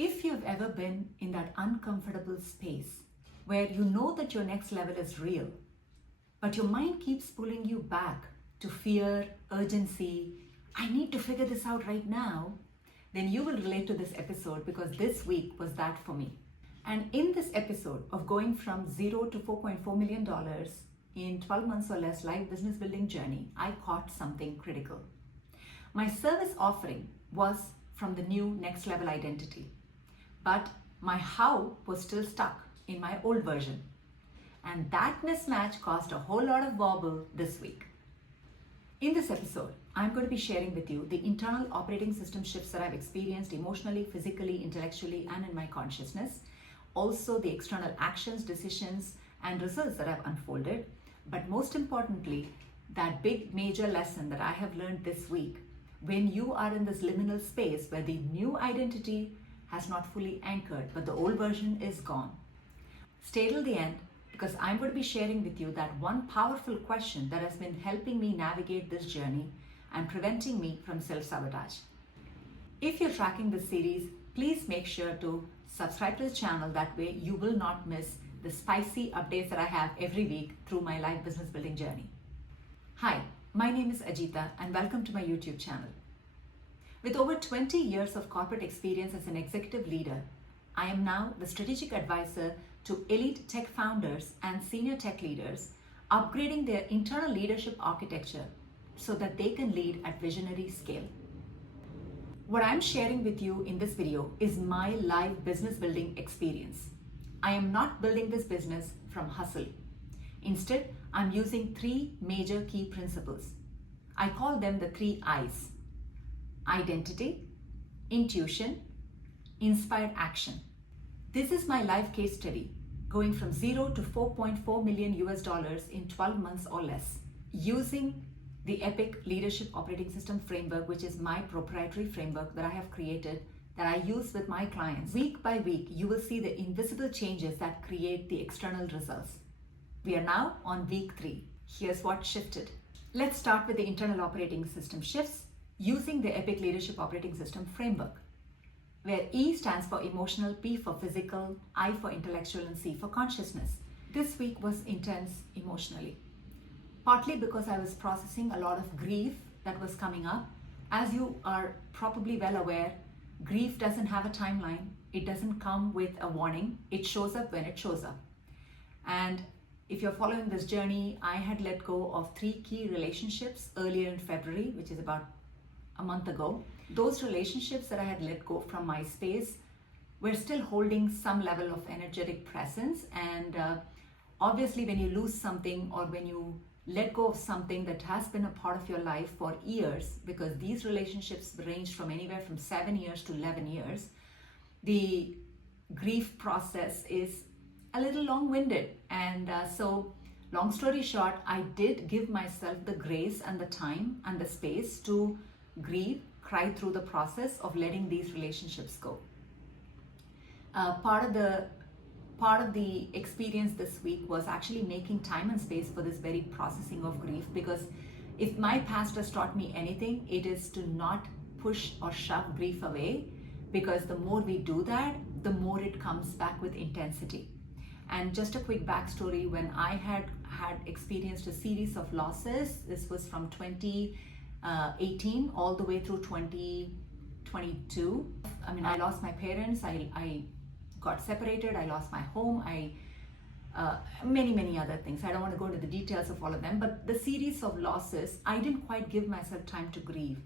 If you've ever been in that uncomfortable space where you know that your next level is real, but your mind keeps pulling you back to fear, urgency, I need to figure this out right now, then you will relate to this episode because this week was that for me. And in this episode of going from $0 to $4.4 million in 12 months or less live business building journey, I caught something critical. My service offering was from the new next level identity, but my how was still stuck in my old version. And that mismatch caused a whole lot of wobble this week. In this episode, I'm going to be sharing with you the internal operating system shifts that I've experienced emotionally, physically, intellectually, and in my consciousness. Also, the external actions, decisions, and results that I've unfolded. But most importantly, that big major lesson that I have learned this week, when you are in this liminal space where the new identity has not fully anchored, but the old version is gone. Stay till the end, because I'm going to be sharing with you that one powerful question that has been helping me navigate this journey and preventing me from self-sabotage. If you're tracking this series, please make sure to subscribe to the channel. That way you will not miss the spicy updates that I have every week through my live business building journey. Hi, my name is Ajita and welcome to my YouTube channel. With over 20 years of corporate experience as an executive leader, I am now the strategic advisor to elite tech founders and senior tech leaders, upgrading their internal leadership architecture so that they can lead at visionary scale. What I'm sharing with you in this video is my live business building experience. I am not building this business from hustle. Instead, I'm using three major key principles. I call them the 3 I's: identity, intuition, inspired action. This is my live case study, going from 0 to $4.4 million in 12 months or less, using the EPIC Leadership Operating System framework, which is my proprietary framework that I have created, that I use with my clients. Week by week, you will see the invisible changes that create the external results. We are now on week 3. Here's what shifted. Let's start with the internal operating system shifts using the EPIC Leadership Operating System framework, where E stands for emotional, P for physical, I for intellectual, and C for consciousness. This week was intense emotionally, partly because I was processing a lot of grief that was coming up. As you are probably well aware, grief doesn't have a timeline. It doesn't come with a warning. It shows up when it shows up. And if you're following this journey, I had let go of 3 key relationships earlier in February, which is about a month ago. Those relationships that I had let go from my space were still holding some level of energetic presence. And obviously, when you lose something or when you let go of something that has been a part of your life for years, because these relationships range from anywhere from 7 years to 11 years, the grief process is a little long-winded. And so long story short, I did give myself the grace and the time and the space to grieve, cry through the process of letting these relationships go. Part of the experience this week was actually making time and space for this very processing of grief, because if my past has taught me anything, it is to not push or shove grief away, because the more we do that, the more it comes back with intensity. And just a quick backstory, when I had experienced a series of losses, this was from 2018 all the way through 2022. I mean, I lost my parents, I got separated, I lost my home, many other things. I don't want to go into the details of all of them, but the series of losses, I didn't quite give myself time to grieve.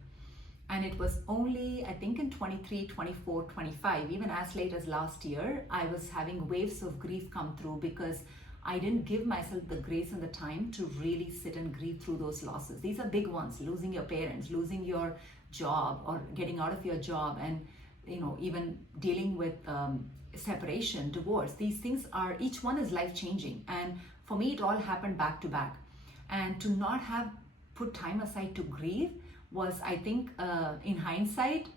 And it was only, I think in 23, 24, 25, even as late as last year, I was having waves of grief come through because I didn't give myself the grace and the time to really sit and grieve through those losses. These are big ones: losing your parents, losing your job or getting out of your job, and even dealing with separation, divorce. These things are, each one is life-changing. And for me, it all happened back to back. And to not have put time aside to grieve was, I think, in hindsight,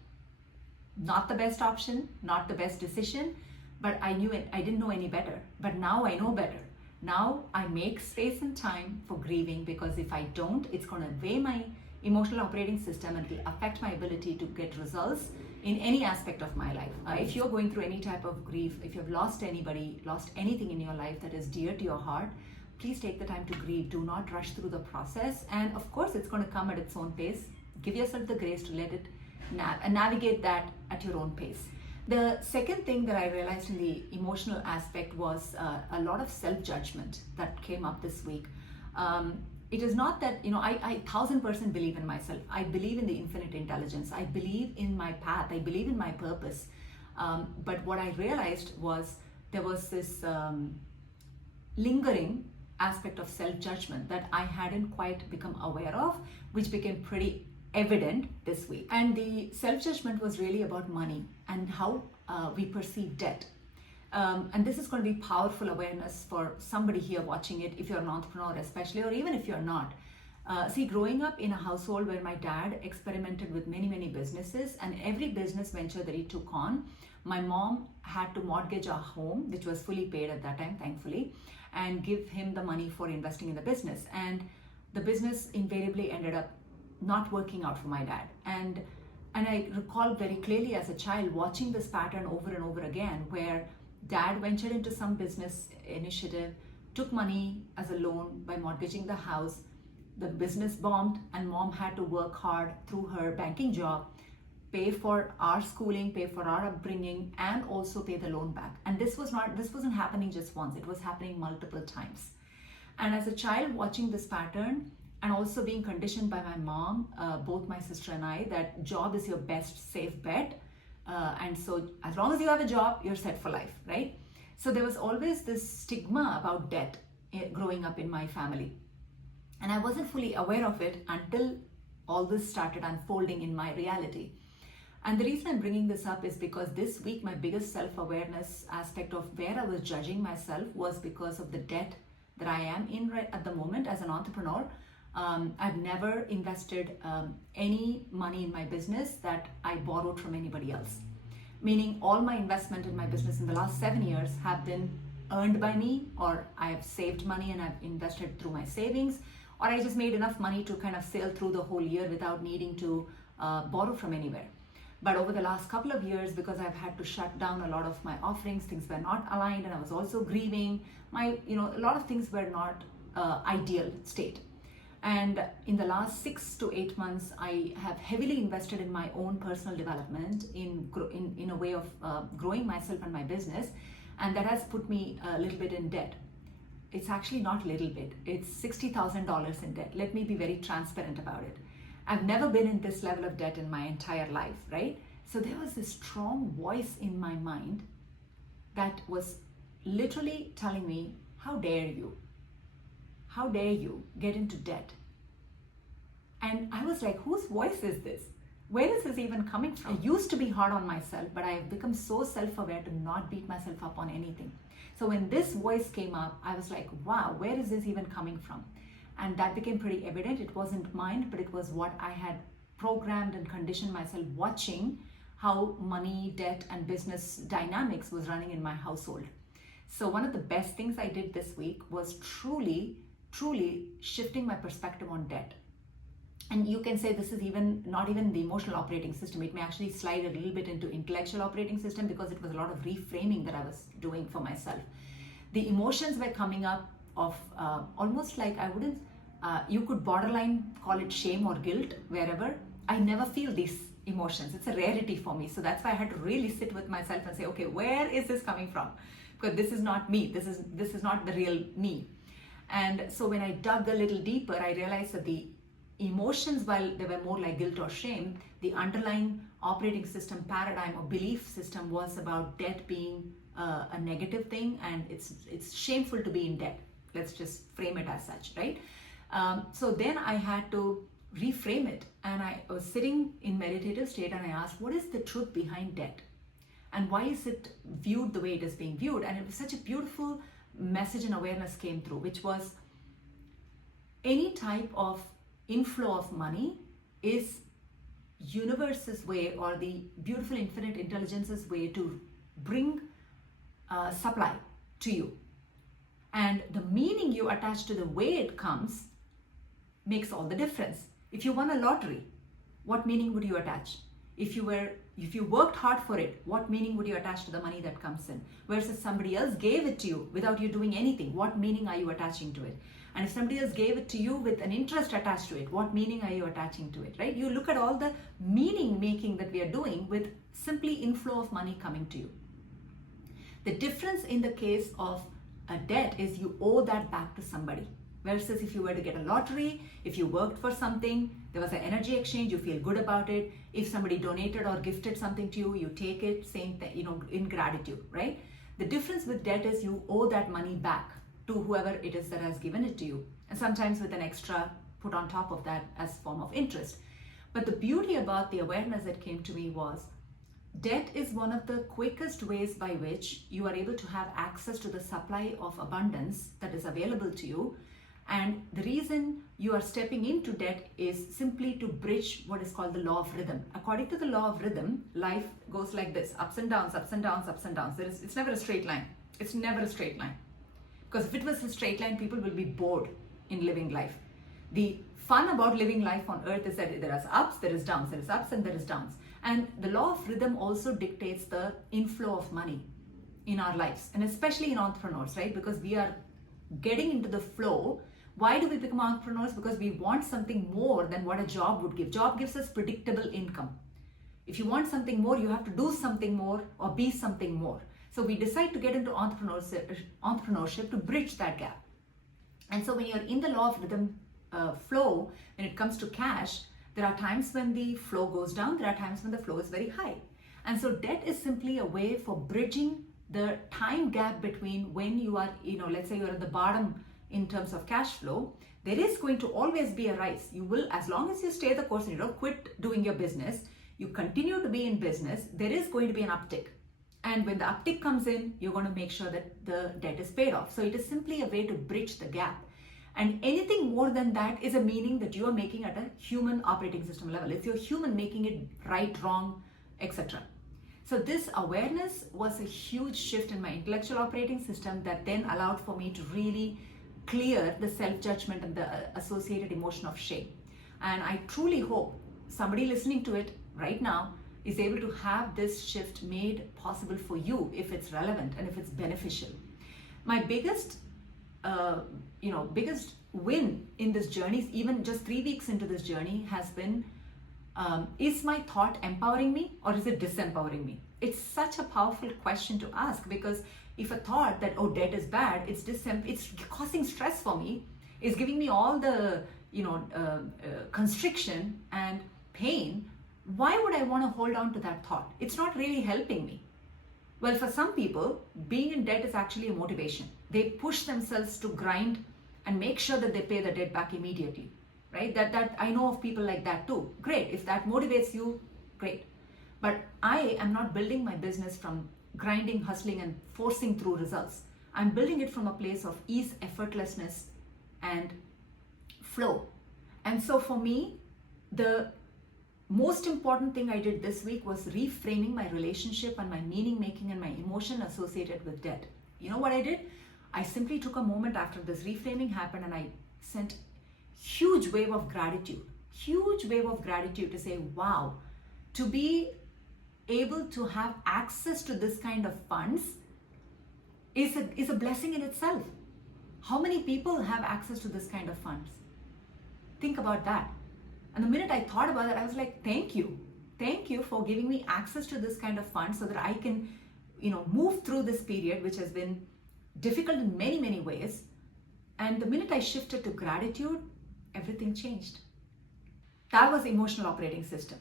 not the best option, not the best decision, but I knew it. I didn't know any better, but now I know better. Now I make space and time for grieving, because if I don't, it's going to weigh my emotional operating system and it will affect my ability to get results in any aspect of my life. If you're going through any type of grief, if you've lost anybody, lost anything in your life that is dear to your heart, please take the time to grieve. Do not rush through the process. And of course, it's going to come at its own pace. Give yourself the grace to let it navigate that at your own pace. The second thing that I realized in the emotional aspect was a lot of self-judgment that came up this week. It is not that, I 1000% believe in myself. I believe in the infinite intelligence. I believe in my path. I believe in my purpose. But what I realized was there was this lingering aspect of self-judgment that I hadn't quite become aware of, which became pretty evident this week. And the self-judgment was really about money and how we perceive debt. And this is going to be powerful awareness for somebody here watching it, if you're an entrepreneur especially, or even if you're not. See, growing up in a household where my dad experimented with many businesses, and every business venture that he took on, my mom had to mortgage our home, which was fully paid at that time, thankfully, and give him the money for investing in the business. And the business invariably ended up not working out for my dad. And I recall very clearly as a child watching this pattern over and over again, where dad ventured into some business initiative, took money as a loan by mortgaging the house. The business bombed, and mom had to work hard through her banking job, pay for our schooling, pay for our upbringing, and also pay the loan back. And this wasn't happening just once, it was happening multiple times. And as a child watching this pattern, and also being conditioned by my mom, both my sister and I, that job is your best safe bet. And so as long as you have a job, you're set for life, right? So there was always this stigma about debt growing up in my family. And I wasn't fully aware of it until all this started unfolding in my reality. And the reason I'm bringing this up is because this week, my biggest self-awareness aspect of where I was judging myself was because of the debt that I am in right at the moment as an entrepreneur. I've never invested any money in my business that I borrowed from anybody else. Meaning all my investment in my business in the last 7 years have been earned by me, or I have saved money and I've invested through my savings, or I just made enough money to kind of sail through the whole year without needing to borrow from anywhere. But over the last couple of years, because I've had to shut down a lot of my offerings, things were not aligned, and I was also grieving. A lot of things were not ideal state. And in the last 6 to 8 months, I have heavily invested in my own personal development, in a way of growing myself and my business, and that has put me a little bit in debt. It's actually not a little bit, it's $60,000 in debt. Let me be very transparent about it. I've never been in this level of debt in my entire life, right? So there was this strong voice in my mind that was literally telling me, how dare you? How dare you get into debt? And I was like, whose voice is this? Where is this even coming from? I used to be hard on myself, but I have become so self-aware to not beat myself up on anything. So when this voice came up, I was like, wow, where is this even coming from? And that became pretty evident. It wasn't mine, but it was what I had programmed and conditioned myself watching how money, debt, and business dynamics was running in my household. So one of the best things I did this week was truly shifting my perspective on debt. And you can say this is not even the emotional operating system. It may actually slide a little bit into intellectual operating system, because it was a lot of reframing that I was doing for myself. The emotions were coming up of almost like you could borderline call it shame or guilt, wherever. I never feel these emotions. It's a rarity for me. So that's why I had to really sit with myself and say, okay, where is this coming from? Because this is not me. This is not the real me. And so when I dug a little deeper, I realized that the emotions, while they were more like guilt or shame, the underlying operating system paradigm or belief system was about debt being a negative thing, and it's shameful to be in debt. Let's just frame it as such, right? So then I had to reframe it, and I was sitting in meditative state, and I asked, what is the truth behind debt? And why is it viewed the way it is being viewed? And it was such a beautiful message and awareness came through, which was any type of inflow of money is universe's way, or the beautiful infinite intelligence's way to bring supply to you. And the meaning you attach to the way it comes makes all the difference. If you won a lottery, what meaning would you attach? If you were if you worked hard for it, what meaning would you attach to the money that comes in? Versus somebody else gave it to you without you doing anything, what meaning are you attaching to it? And if somebody else gave it to you with an interest attached to it, what meaning are you attaching to it, right? You look at all the meaning making that we are doing with simply inflow of money coming to you. The difference in the case of a debt is you owe that back to somebody. Versus if you were to get a lottery, if you worked for something, there was an energy exchange, you feel good about it. If somebody donated or gifted something to you, you take it, same thing, in gratitude, right? The difference with debt is you owe that money back to whoever it is that has given it to you. And sometimes with an extra put on top of that as form of interest. But the beauty about the awareness that came to me was debt is one of the quickest ways by which you are able to have access to the supply of abundance that is available to you. And the reason you are stepping into debt is simply to bridge what is called the law of rhythm. According to the law of rhythm, life goes like this, ups and downs, ups and downs, ups and downs. It's never a straight line. It's never a straight line. Because if it was a straight line, people will be bored in living life. The fun about living life on earth is that there is ups, there is downs, there is ups and there is downs. And the law of rhythm also dictates the inflow of money in our lives, and especially in entrepreneurs, right? Because we are getting into the flow. Why do we become entrepreneurs? Because we want something more than what a job would give. Job gives us predictable income. If you want something more, you have to do something more or be something more. So we decide to get into entrepreneurship to bridge that gap. And so when you're in the law of rhythm flow, when it comes to cash, there are times when the flow goes down, there are times when the flow is very high. And so debt is simply a way for bridging the time gap between when you are, let's say you're at the bottom in terms of cash flow. There is going to always be a rise. You will, as long as you stay the course and you don't quit doing your business, you continue to be in business, there is going to be an uptick. And when the uptick comes in, you're going to make sure that the debt is paid off. So it is simply a way to bridge the gap. And anything more than that is a meaning that you are making at a human operating system level. It's your human making it right, wrong, etc. So this awareness was a huge shift in my intellectual operating system that then allowed for me to really clear the self-judgment and the associated emotion of shame. And I truly hope somebody listening to it right now is able to have this shift made possible for you if it's relevant and if it's beneficial. My biggest win in this journey, even just 3 weeks into this journey, has been, is my thought empowering me or is it disempowering me? It's such a powerful question to ask, because if a thought that, oh, debt is bad, it's causing stress for me, is giving me all the, constriction and pain, why would I want to hold on to that thought? It's not really helping me. Well, for some people, being in debt is actually a motivation. They push themselves to grind and make sure that they pay the debt back immediately, right? That I know of people like that too. Great. If that motivates you, great. But I am not building my business from grinding, hustling, and forcing through results. I'm building it from a place of ease, effortlessness, and flow. And so for me, the most important thing I did this week was reframing my relationship and my meaning making and my emotion associated with debt. You know what I did? I simply took a moment after this reframing happened and I sent huge wave of gratitude to say, wow, to be able to have access to this kind of funds is a blessing in itself. How many people have access to this kind of funds? Think about that. And the minute I thought about it, I was like, thank you for giving me access to this kind of funds so that I can, move through this period, which has been difficult in many, many ways. And the minute I shifted to gratitude, everything changed. That was emotional operating system.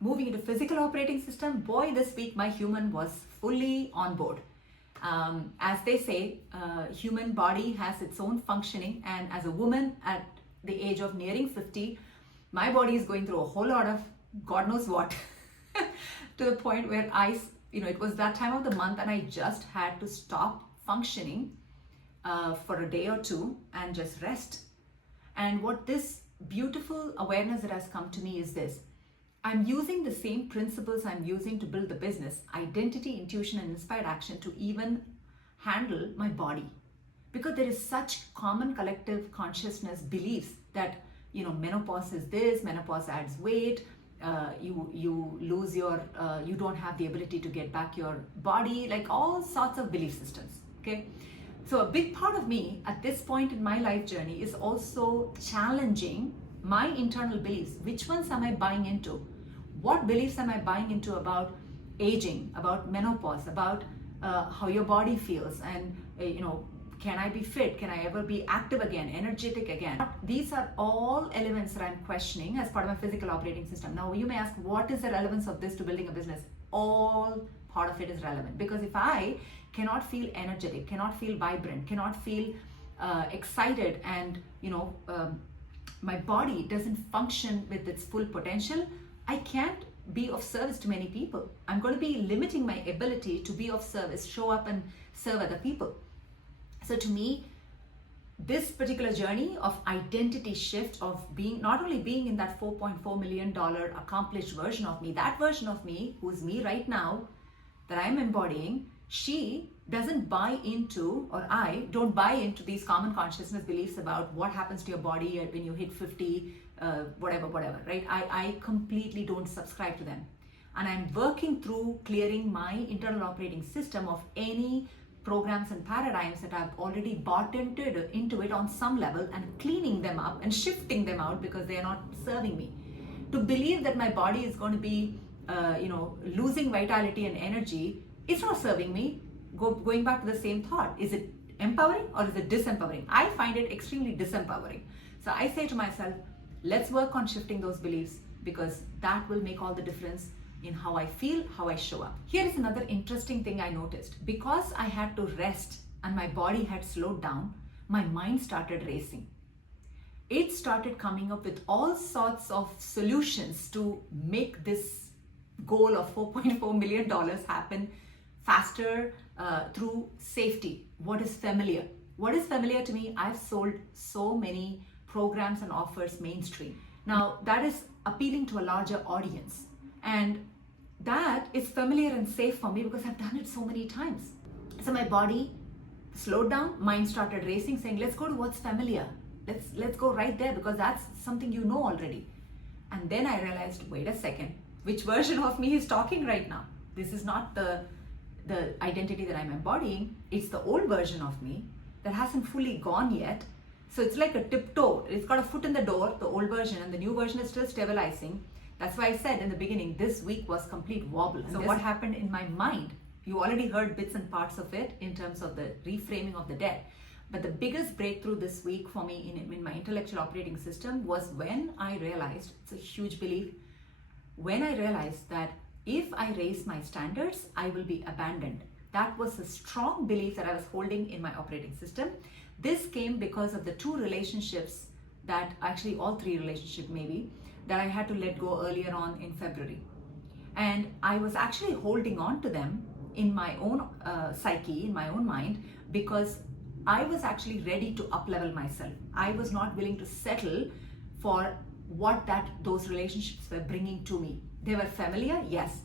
Moving into physical operating system, boy, this week my human was fully on board. As they say, human body has its own functioning, and as a woman at the age of nearing 50, my body is going through a whole lot of God knows what to the point where it was that time of the month and I just had to stop functioning for a day or two and just rest. And what this beautiful awareness that has come to me is this: I'm using the same principles I'm using to build the business, identity, intuition, and inspired action, to even handle my body. Because there is such common collective consciousness beliefs that menopause is this, menopause adds weight, you lose your, you don't have the ability to get back your body, like all sorts of belief systems. Okay, so a big part of me at this point in my life journey is also challenging my internal beliefs. Which ones am I buying into? What beliefs am I buying into about aging, about menopause, about how your body feels, and can I be fit? Can I ever be active again, energetic again? These are all elements that I'm questioning as part of my physical operating system. Now you may ask, what is the relevance of this to building a business? All part of it is relevant, because if I cannot feel energetic, cannot feel vibrant, cannot feel excited, and my body doesn't function with its full potential, I can't be of service to many people. I'm going to be limiting my ability to be of service, show up and serve other people. So to me, this particular journey of identity shift, of being, not only being in that $4.4 million accomplished version of me, that version of me who's me right now that I'm embodying, she doesn't buy into, or I don't buy into these common consciousness beliefs about what happens to your body when you hit 50, whatever, right? I completely don't subscribe to them. And I'm working through clearing my internal operating system of any programs and paradigms that I've already bought into it on some level, and cleaning them up and shifting them out because they are not serving me. To believe that my body is going to be losing vitality and energy, it's not serving me. Going back to the same thought, is it empowering or is it disempowering? I find it extremely disempowering. So I say to myself, let's work on shifting those beliefs, because that will make all the difference in how I feel, how I show up. Here is another interesting thing I noticed. Because I had to rest and my body had slowed down, my mind started racing. It started coming up with all sorts of solutions to make this goal of $4.4 million happen faster, through safety. What is familiar? What is familiar to me? I've sold so many programs and offers mainstream. Now that is appealing to a larger audience, and that is familiar and safe for me because I've done it so many times. So my body slowed down, mind started racing, saying, let's go to what's familiar. Let's go right there, because that's something you know already. And then I realized, wait a second, which version of me is talking right now? This is not the identity that I'm embodying. It's the old version of me that hasn't fully gone yet. So it's like a tiptoe. It's got a foot in the door, the old version, and the new version is still stabilizing. That's why I said in the beginning, this week was complete wobble. So what happened in my mind? You already heard bits and parts of it in terms of the reframing of the debt. But the biggest breakthrough this week for me in my intellectual operating system was when I realized, it's a huge belief, when I realized that if I raise my standards, I will be abandoned. That was a strong belief that I was holding in my operating system. This came because of the two relationships that, actually all three relationships maybe, that I had to let go earlier on in February. And I was actually holding on to them in my own psyche, in my own mind, because I was actually ready to up-level myself. I was not willing to settle for what those relationships were bringing to me. They were familiar, yes.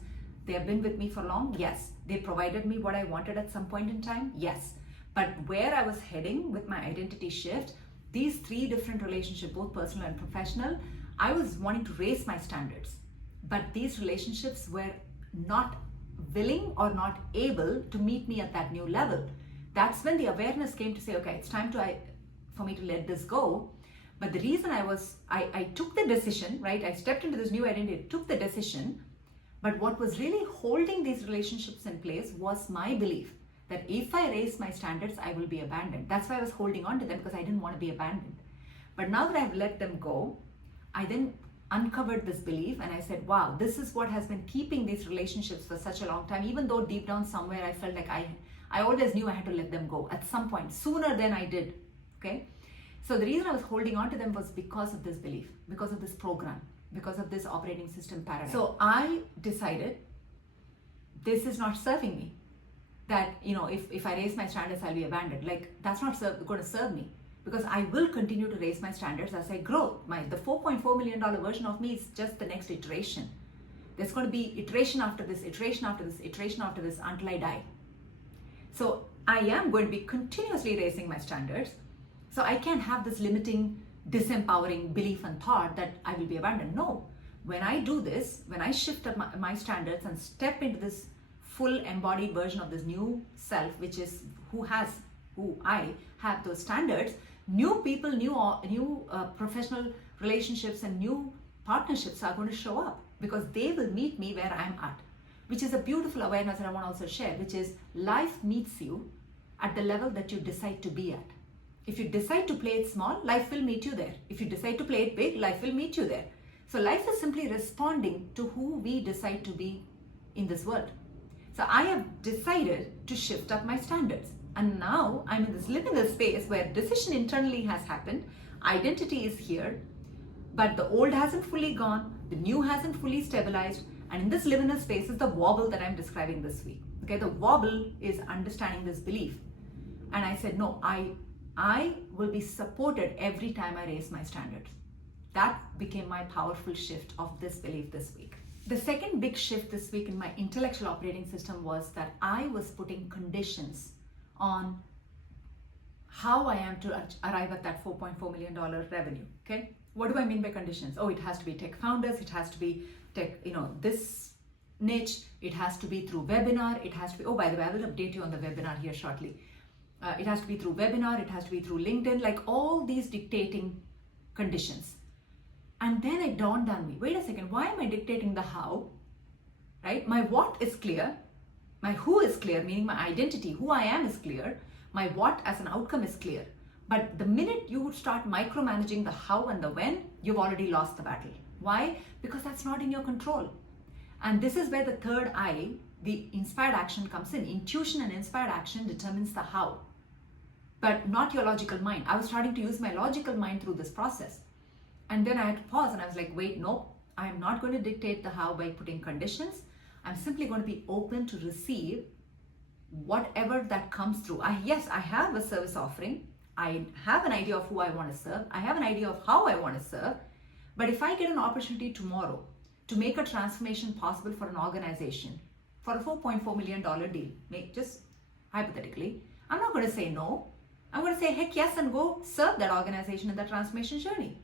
They have been with me for long, yes. They provided me what I wanted at some point in time, yes. But where I was heading with my identity shift, these three different relationships, both personal and professional, I was wanting to raise my standards. But these relationships were not willing or not able to meet me at that new level. That's when the awareness came to say, okay, it's time for me to let this go. But the reason I took the decision, right? I stepped into this new identity, took the decision. But what was really holding these relationships in place was my belief that if I raise my standards, I will be abandoned. That's why I was holding on to them, because I didn't want to be abandoned. But now that I've let them go, I then uncovered this belief and I said, wow, this is what has been keeping these relationships for such a long time, even though deep down somewhere I felt like I always knew I had to let them go at some point, sooner than I did, okay? So the reason I was holding on to them was because of this belief, because of this program, because of this operating system paradigm. So I decided this is not serving me. That, if I raise my standards, I'll be abandoned. Like, that's not going to serve me, because I will continue to raise my standards as I grow. The $4.4 million version of me is just the next iteration. There's going to be iteration after this, iteration after this, iteration after this until I die. So I am going to be continuously raising my standards. So I can't have this limiting, disempowering belief and thought that I will be abandoned. No, when I do this, when I shift up my standards and step into this full embodied version of this new self, which is who I have those standards, new people, new professional relationships and new partnerships are going to show up because they will meet me where I'm at, which is a beautiful awareness that I want to also share, which is life meets you at the level that you decide to be at. If you decide to play it small, life will meet you there. If you decide to play it big, life will meet you there. So life is simply responding to who we decide to be in this world. So I have decided to shift up my standards. And now I'm in this liminal space where decision internally has happened, identity is here, but the old hasn't fully gone, the new hasn't fully stabilized, and in this liminal space is the wobble that I'm describing this week. Okay, the wobble is understanding this belief. And I said, no, I will be supported every time I raise my standards. That became my powerful shift of this belief this week. The second big shift this week in my intellectual operating system was that I was putting conditions on how I am to arrive at that $4.4 million revenue. Okay, what do I mean by conditions? Oh, it has to be tech founders, it has to be tech, this niche, it has to be through webinar, it has to be, oh, by the way, I will update you on the webinar here shortly. It has to be through webinar, it has to be through LinkedIn, like all these dictating conditions. And then it dawned on me, wait a second, why am I dictating the how, right? My what is clear, my who is clear, meaning my identity, who I am is clear, my what as an outcome is clear. But the minute you start micromanaging the how and the when, you've already lost the battle. Why? Because that's not in your control. And this is where the third I, the inspired action, comes in. Intuition and inspired action determines the how, but not your logical mind. I was starting to use my logical mind through this process. And then I had to pause and I was like, wait, no, I'm not going to dictate the how by putting conditions. I'm simply going to be open to receive whatever that comes through. Yes, I have a service offering. I have an idea of who I want to serve. I have an idea of how I want to serve. But if I get an opportunity tomorrow to make a transformation possible for an organization for a $4.4 million deal, just hypothetically, I'm not going to say no. I'm going to say heck yes and go serve that organization in the transformation journey.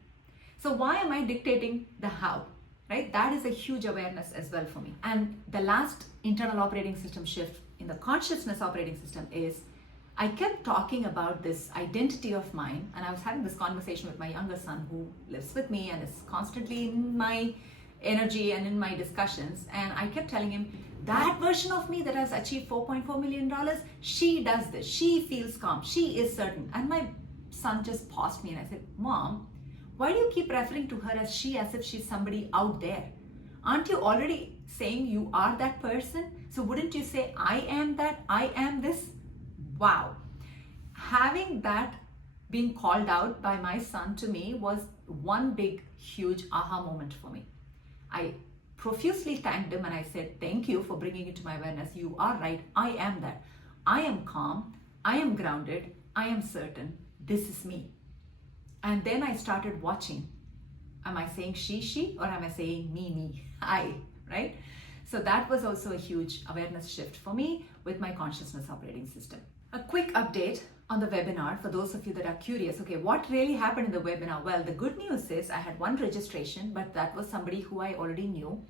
So why am I dictating the how, right? That is a huge awareness as well for me. And the last internal operating system shift in the consciousness operating system is I kept talking about this identity of mine, and I was having this conversation with my younger son who lives with me and is constantly in my energy and in my discussions. And I kept telling him, that version of me that has achieved $4.4 million, she does this, she feels calm, she is certain. And my son just paused me and I said, Mom, why do you keep referring to her as she as if she's somebody out there? Aren't you already saying you are that person? So wouldn't you say, I am that, I am this? Wow. Having that being called out by my son to me was one big, huge aha moment for me. I profusely thanked him and I said, thank you for bringing it to my awareness. You are right. I am that. I am calm. I am grounded. I am certain. This is me. And then I started watching. Am I saying she, or am I saying me, I, right? So that was also a huge awareness shift for me with my consciousness operating system. A quick update on the webinar for those of you that are curious. Okay, what really happened in the webinar? Well, the good news is I had one registration, but that was somebody who I already knew.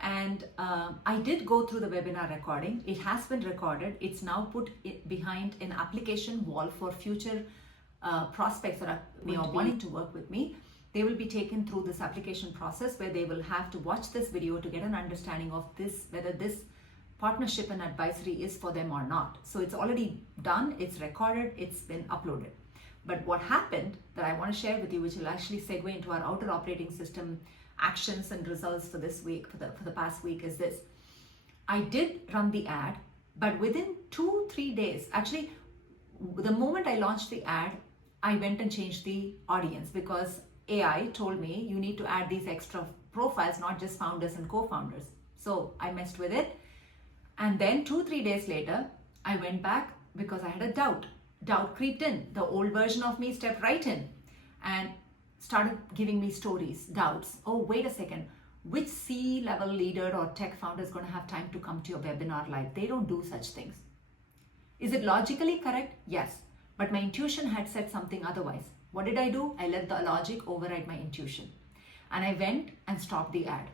And I did go through the webinar recording. It has been recorded. It's now put behind an application wall for future prospects that are wanting to work with me. They will be taken through this application process where they will have to watch this video to get an understanding of this, whether this partnership and advisory is for them or not. So it's already done, it's recorded, it's been uploaded. But what happened that I want to share with you, which will actually segue into our outer operating system actions and results for this week, for the past week, is this. I did run the ad, but within 2-3 days, actually, the moment I launched the ad, I went and changed the audience because AI told me you need to add these extra profiles, not just founders and co-founders. So I messed with it. And then 2-3 days later, I went back because I had a doubt. Doubt creeped in. The old version of me stepped right in and started giving me stories, doubts. Oh, wait a second. Which C-level leader or tech founder is going to have time to come to your webinar live? They don't do such things. Is it logically correct? Yes. But my intuition had said something otherwise. What did I do? I let the logic override my intuition. And I went and stopped the ad.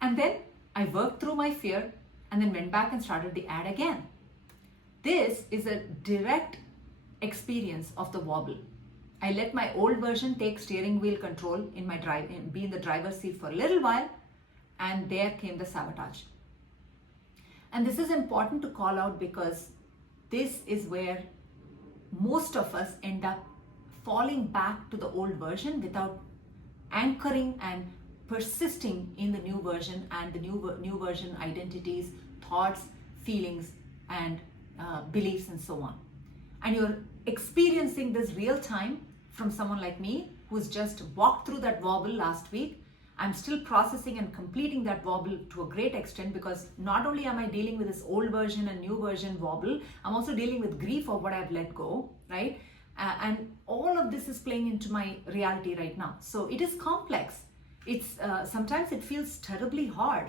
And then I worked through my fear and then went back and started the ad again. This is a direct experience of the wobble. I let my old version take steering wheel control in my be in the driver's seat for a little while, and there came the sabotage. And this is important to call out because this is where most of us end up falling back to the old version without anchoring and persisting in the new version and the new version identities, thoughts, feelings, and beliefs, and so on. And you're experiencing this real time from someone like me who's just walked through that wobble last week. I'm still processing and completing that wobble to a great extent, because not only am I dealing with this old version and new version wobble, I'm also dealing with grief of what I've let go, right? And all of this is playing into my reality right now. So it is complex. It's sometimes it feels terribly hard,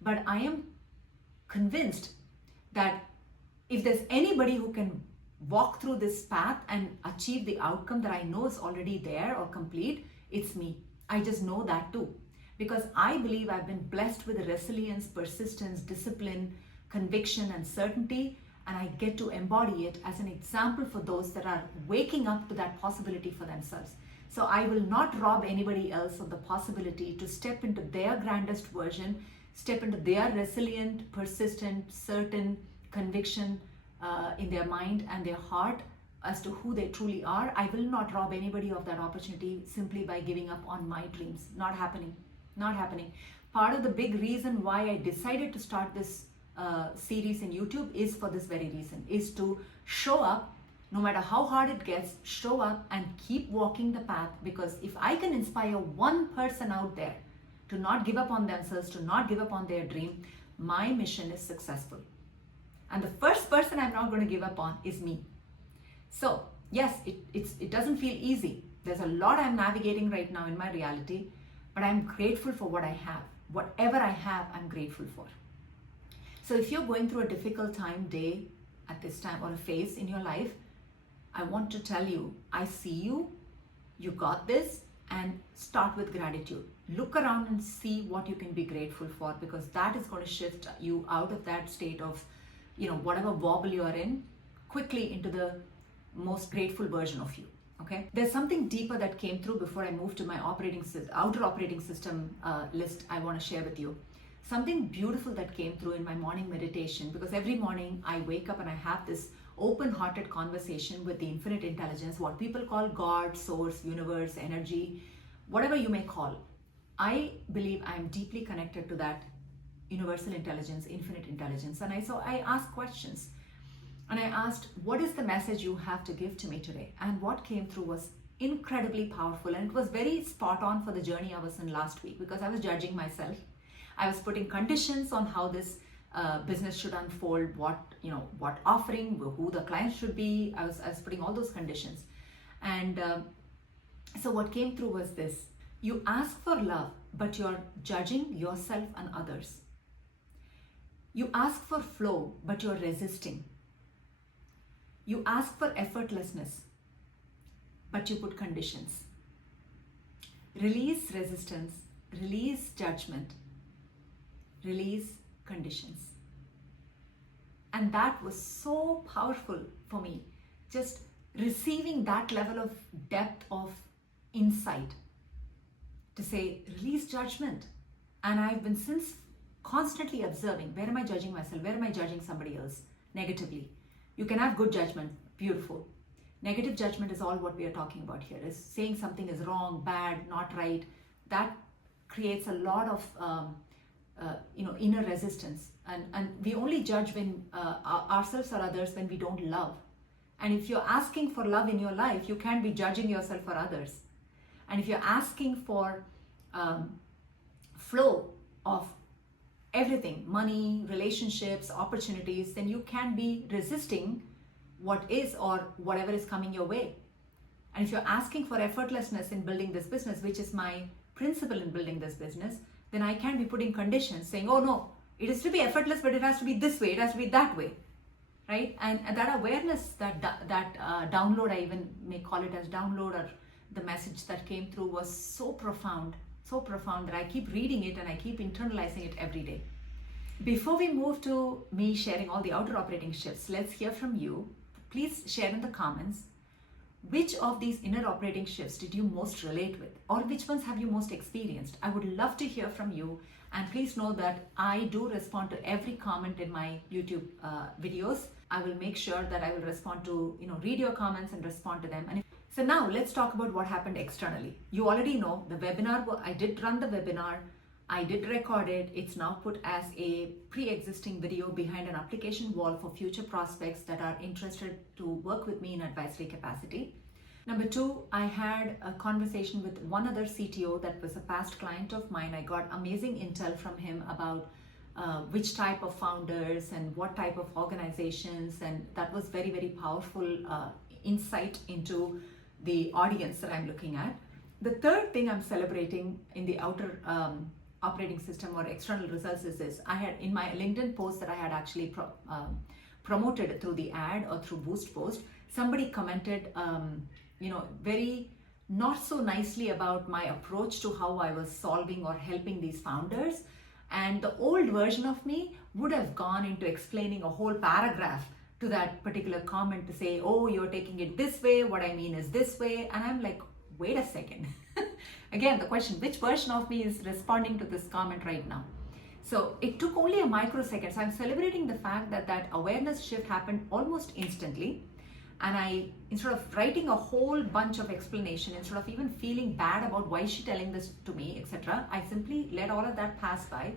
but I am convinced that if there's anybody who can walk through this path and achieve the outcome that I know is already there or complete, it's me. I just know that too, because I believe I've been blessed with resilience, persistence, discipline, conviction, and certainty, and I get to embody it as an example for those that are waking up to that possibility for themselves. So I will not rob anybody else of the possibility to step into their grandest version, step into their resilient, persistent, certain conviction in their mind and their heart as to who they truly are. I will not rob anybody of that opportunity simply by giving up on my dreams. Not happening. Not happening. Part of the big reason why I decided to start this series in YouTube is for this very reason, is to show up no matter how hard it gets, show up and keep walking the path. Because if I can inspire one person out there to not give up on themselves, to not give up on their dream, my mission is successful. And the first person I'm not going to give up on is me. So yes, it doesn't feel easy. There's a lot I'm navigating right now in my reality, but I'm grateful for what I have. Whatever I have, I'm grateful for. So if you're going through a difficult day at this time, or a phase in your life, I want to tell you, I see you, you got this, and start with gratitude. Look around and see what you can be grateful for, because that is going to shift you out of that state of, whatever wobble you are in, quickly into the most grateful version of you. Okay, there's something deeper that came through before I moved to my outer operating system list I want to share with you. Something beautiful that came through in my morning meditation, because every morning I wake up and I have this open-hearted conversation with the infinite intelligence, what people call God, source, universe, energy, whatever you may call. I believe I'm deeply connected to that universal intelligence, infinite intelligence. And I asked questions. And I asked, what is the message you have to give to me today? And what came through was incredibly powerful. And it was very spot on for the journey I was in last week, because I was judging myself. I was putting conditions on how this business should unfold, what offering, who the client should be. I was putting all those conditions. And so what came through was this: you ask for love, but you're judging yourself and others. You ask for flow, but you're resisting. You ask for effortlessness, but you put conditions. Release resistance, release judgment, release conditions. And that was so powerful for me, just receiving that level of depth of insight to say, release judgment. And I've been since constantly observing, where am I judging myself? Where am I judging somebody else negatively? You can have good judgment, beautiful. Negative judgment is all what we are talking about here, is saying something is wrong, bad, not right. That creates a lot of inner resistance. And we only judge when ourselves or others when we don't love. And if you're asking for love in your life, you can't be judging yourself or others. And if you're asking for flow of everything, money, relationships, opportunities, then you can be resisting what is or whatever is coming your way. And if you're asking for effortlessness in building this business, which is my principle in building this business, then I can be putting conditions saying, oh no, it is to be effortless, but it has to be this way, it has to be that way, right? And that awareness, that download, I even may call it as download or the message that came through was so profound that I keep reading it and I keep internalizing it every day. Before we move to me sharing all the outer operating shifts, let's hear from you. Please share in the comments, which of these inner operating shifts did you most relate with, or which ones have you most experienced? I would love to hear from you. And please know that I do respond to every comment in my YouTube videos. I will make sure that I will respond to, read your comments and respond to them. So now let's talk about what happened externally. You already know the webinar, I did run the webinar. I did record it. It's now put as a pre-existing video behind an application wall for future prospects that are interested to work with me in advisory capacity. Number two, I had a conversation with one other CTO that was a past client of mine. I got amazing intel from him about which type of founders and what type of organizations, and that was very, very powerful insight into the audience that I'm looking at. The third thing I'm celebrating in the outer operating system or external results is this. I had in my LinkedIn post that I had actually promoted through the ad or through Boost post, somebody commented very not so nicely about my approach to how I was solving or helping these founders. And the old version of me would have gone into explaining a whole paragraph to that particular comment to say, oh, you're taking it this way, what I mean is this way. And I'm like, wait a second. Again, the question, which version of me is responding to this comment right now? So it took only a microsecond. So I'm celebrating the fact that that awareness shift happened almost instantly. And I, instead of writing a whole bunch of explanation, instead of even feeling bad about why she's telling this to me, etc., I simply let all of that pass by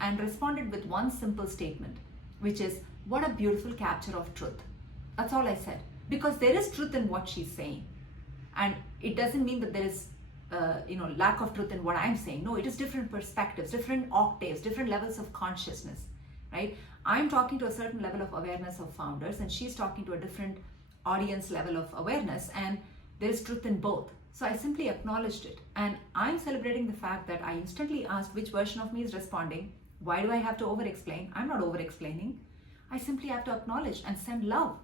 and responded with one simple statement, which is, what a beautiful capture of truth. That's all I said. Because there is truth in what she's saying. And it doesn't mean that there is lack of truth in what I'm saying. No, it is different perspectives, different octaves, different levels of consciousness, right? I'm talking to a certain level of awareness of founders, and she's talking to a different audience level of awareness, and there's truth in both. So I simply acknowledged it, and I'm celebrating the fact that I instantly asked which version of me is responding. Why do I have to over-explain? I'm not over-explaining. I simply have to acknowledge and send love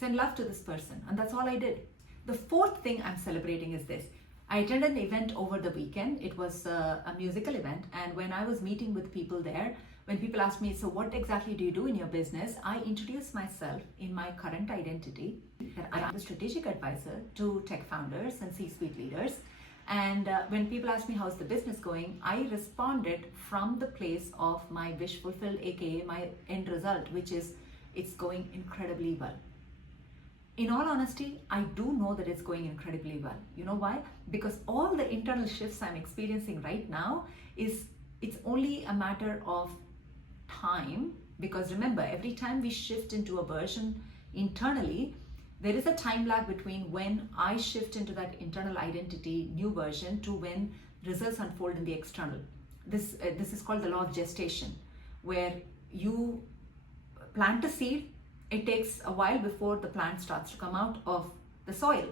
to this person, and that's all I did. The fourth thing I'm celebrating is this. I attended an event over the weekend. It was a musical event, and when I was meeting with people there, when people asked me, so what exactly do you do in your business? I introduced myself in my current identity, that I am a strategic advisor to tech founders and C-suite leaders. And when people asked me, how's the business going? I responded from the place of my wish fulfilled, aka my end result, which is it's going incredibly well. In all honesty, I do know that it's going incredibly well. You know why? Because all the internal shifts I'm experiencing right now it's only a matter of time. Because remember, every time we shift into a version internally, there is a time lag between when I shift into that internal identity, new version, to when results unfold in the external. This is called the law of gestation, where you plant a seed. It takes a while before the plant starts to come out of the soil.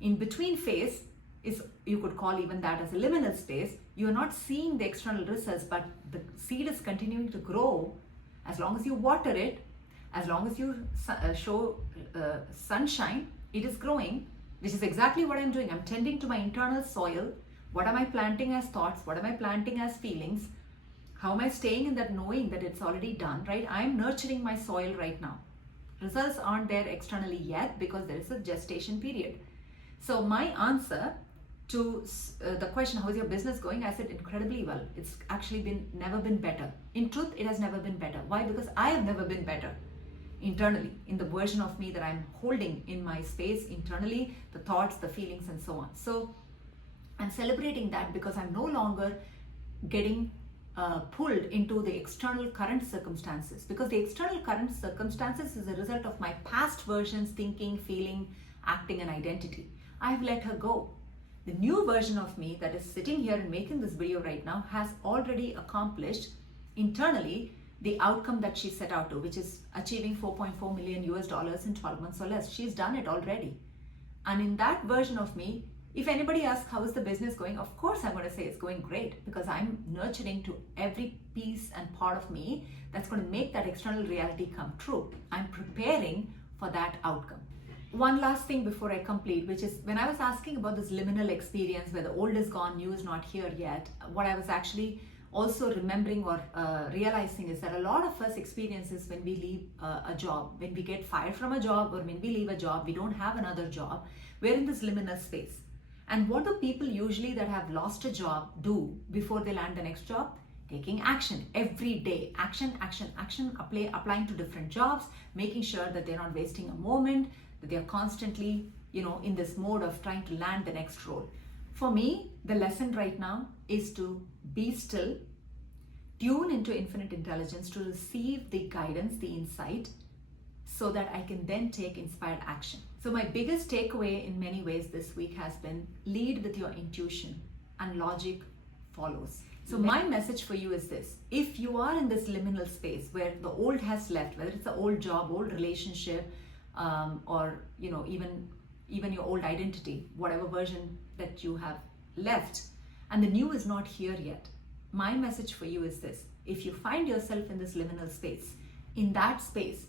In between phase is, you could call even that as a liminal space. You're not seeing the external results, but the seed is continuing to grow. As long as you water it, as long as you show sunshine, it is growing, which is exactly what I'm doing. I'm tending to my internal soil. What am I planting as thoughts? What am I planting as feelings? How am I staying in that knowing that it's already done, right? I'm nurturing my soil right now. Results aren't there externally yet because there is a gestation period. So my answer to the question, how is your business going? I said incredibly well. It's actually never been better. In truth, it has never been better. Why? Because I have never been better internally in the version of me that I'm holding in my space internally, the thoughts, the feelings, and so on. So I'm celebrating that because I'm no longer getting pulled into the external current circumstances, because the external current circumstances is a result of my past versions, thinking, feeling, acting, and identity. I've let her go. The new version of me that is sitting here and making this video right now has already accomplished internally the outcome that she set out to, which is achieving $4.4 million in 12 months or less. She's done it already. And in that version of me, if anybody asks how is the business going, of course I'm going to say it's going great, because I'm nurturing to every piece and part of me that's going to make that external reality come true. I'm preparing for that outcome. one last thing before I complete, which is when I was asking about this liminal experience where the old is gone, new is not here yet, what I was actually also remembering or realizing is that a lot of us experiences when we leave a job, when we get fired from a job, or when we leave a job, we don't have another job, we're in this liminal space. And what do people usually that have lost a job do before they land the next job? Taking action every day. Action, action, action, applying to different jobs, making sure that they're not wasting a moment, that they're constantly, in this mode of trying to land the next role. For me, the lesson right now is to be still, tune into infinite intelligence to receive the guidance, the insight, so that I can then take inspired action. So my biggest takeaway in many ways this week has been lead with your intuition and logic follows. So my message for you is this: if you are in this liminal space where the old has left, whether it's an old job, old relationship, or even your old identity, whatever version that you have left, and the new is not here yet, my message for you is this: if you find yourself in this liminal space, in that space,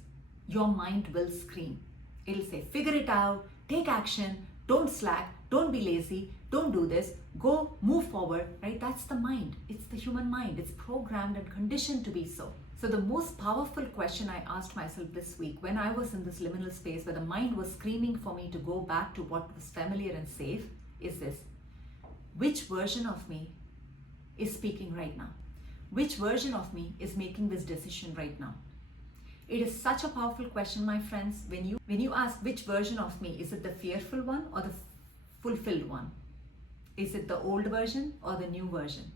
your mind will scream. It'll say, figure it out, take action, don't slack, don't be lazy, don't do this, go, move forward, right? That's the mind. It's the human mind. It's programmed and conditioned to be so. So the most powerful question I asked myself this week when I was in this liminal space where the mind was screaming for me to go back to what was familiar and safe is this: which version of me is speaking right now? Which version of me is making this decision right now? It is such a powerful question, my friends. When you ask which version of me, is it the fearful one or the fulfilled one? Is it the old version or the new version?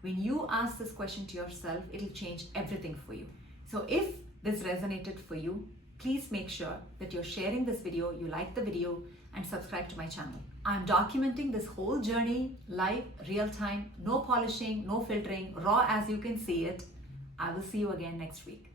When you ask this question to yourself, it'll change everything for you. So if this resonated for you, please make sure that you're sharing this video, you like the video, and subscribe to my channel. I'm documenting this whole journey live, real time, no polishing, no filtering, raw as you can see it. I will see you again next week.